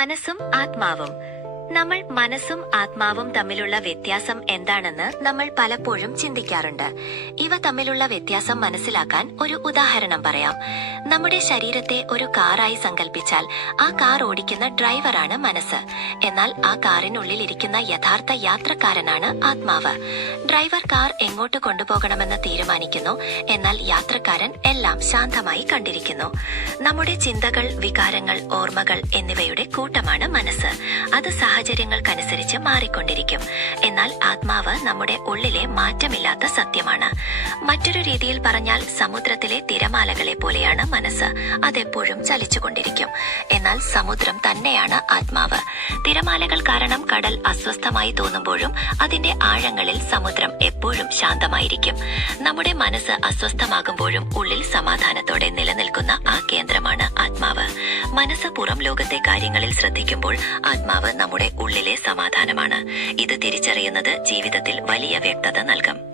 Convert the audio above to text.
മനസ്സും ആത്മാവും. നമ്മൾ മനസ്സും ആത്മാവും തമ്മിലുള്ള വ്യത്യാസം എന്താണെന്ന് നമ്മൾ പലപ്പോഴും ചിന്തിക്കാറുണ്ട്. ഇവ തമ്മിലുള്ള വ്യത്യാസം മനസ്സിലാക്കാൻ ഒരു ഉദാഹരണം പറയാം. നമ്മുടെ ശരീരത്തെ ഒരു കാറായി സങ്കല്പിച്ചാൽ ആ കാർ ഓടിക്കുന്ന ഡ്രൈവറാണ് മനസ്സ്. എന്നാൽ ആ കാറിനുള്ളിൽ ഇരിക്കുന്ന യഥാർത്ഥ യാത്രക്കാരനാണ് ആത്മാവ്. ഡ്രൈവർ കാർ എങ്ങോട്ട് കൊണ്ടുപോകണമെന്ന് തീരുമാനിക്കുന്നു, എന്നാൽ യാത്രക്കാരൻ എല്ലാം ശാന്തമായി കണ്ടിരിക്കുന്നു. നമ്മുടെ ചിന്തകൾ, വികാരങ്ങൾ, ഓർമ്മകൾ എന്നിവയുടെ കൂട്ടമാണ് മനസ്സ്. അത് സാഹചര്യങ്ങൾക്കനുസരിച്ച് മാറിക്കൊണ്ടിരിക്കും. എന്നാൽ ആത്മാവ് നമ്മുടെ ഉള്ളിലെ മാറ്റമില്ലാത്ത സത്യമാണ്. മറ്റൊരു രീതിയിൽ പറഞ്ഞാൽ സമുദ്രത്തിലെ തിരമാലകളെ പോലെയാണ് മനസ്സ്. അതെപ്പോഴും ചലിച്ചുകൊണ്ടിരിക്കും. എന്നാൽ സമുദ്രം തന്നെയാണ് ആത്മാവ്. തിരമാലകൾ കാരണം കടൽ അസ്വസ്ഥമായി തോന്നുമ്പോഴും അതിന്റെ ആഴങ്ങളിൽ സമുദ്രം എപ്പോഴും ശാന്തമായിരിക്കും. നമ്മുടെ മനസ്സ് അസ്വസ്ഥമാകുമ്പോഴും ഉള്ളിൽ സമാധാനത്തോടെ നിലനിൽക്കുന്ന ആ കേന്ദ്രമാണ് ആത്മാവ്. മനസ്സ് പുറം ലോകത്തെ കാര്യങ്ങളിൽ ശ്രദ്ധിക്കുമ്പോൾ ആത്മാവ് നമ്മുടെ ഉള്ളിലെ സമാധാനമാണ്. ഇത് തിരിച്ചറിയുന്നത് ജീവിതത്തിൽ വലിയ വ്യക്തത നൽകും.